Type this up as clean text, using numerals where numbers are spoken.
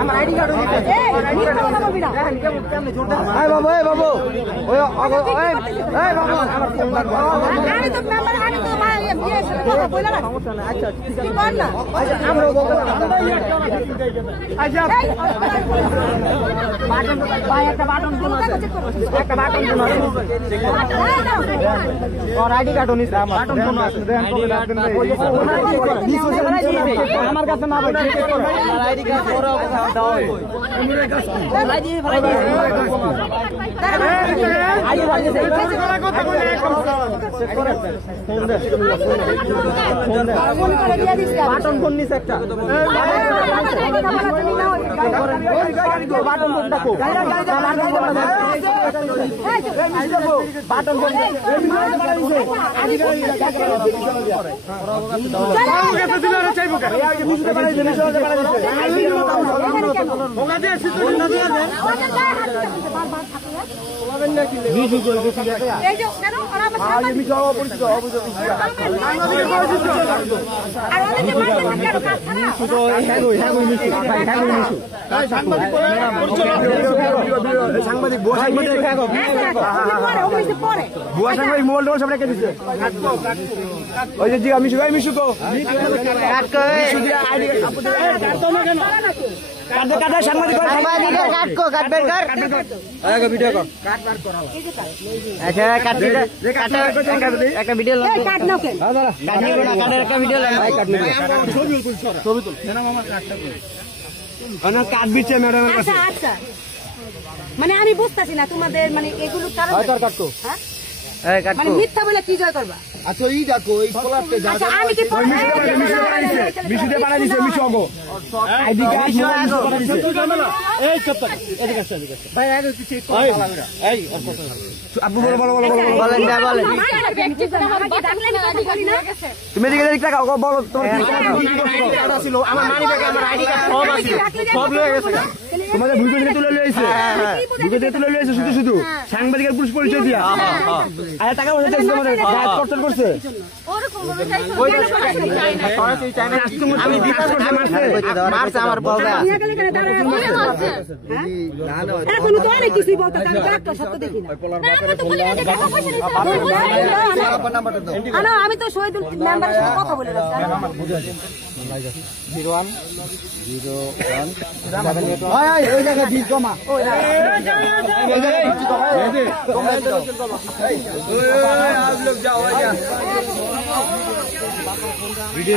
আমার ID card বাবু আচ্ছা ID card আমার কাছে না আইডি কার্ড বাটন ফোন নিছে একটা বাটন ফোন ডাকো বাটন ফোন সাংবাদিক বুয়া সাংবাদিক মোবাইল টোবাইল সব রেখে দিচ্ছে ওই যে জিগা মিশু ভাই মিশু তো সাংবাদিক একটা ভিডিও কাট দিচ্ছে ম্যাডামের কাছে মানে আমি বুঝতেছি না তোমাদের মানে এগুলো মানে মিথ্যা বলে কি জয় করবা আচ্ছা এই দেখো এই পোলাপে আমি কি মিশুতে বাড়া দিছে মিশু আগো আইডি কার্ড এই চুপ এদিকে আসো ভাই আগে কিছু এই আপু বলো বলেন যা বলেন তুমি এদিকে দেখতে কাও বলো তোমার কি কার্ড ছিল আমার মানি ব্যাগে আমার আইডি কার্ড সব আছে সব লয়ে গেছে তোমাদের ভিডিও দিয়ে তুলে লইছে ভিডিও দিয়ে তুলে লইছে শুধু সাংবাদিকের পুলিশ পরিচয় দিয়া আর টাকা পয়সা চাইছে তোমাদের গাছ কর্তন করছে আমি বিকাশ করতে মারছে আমার বলগা এখন তো অনেক কিছুই বলতে আমি একটা সত্য দেখি না আমি তো শহীদুল মেম্বারের সাথে কথা বলে যাচ্ছি 0101 ওই জায়গা দিস কমা आप लोग जाओ वीडियो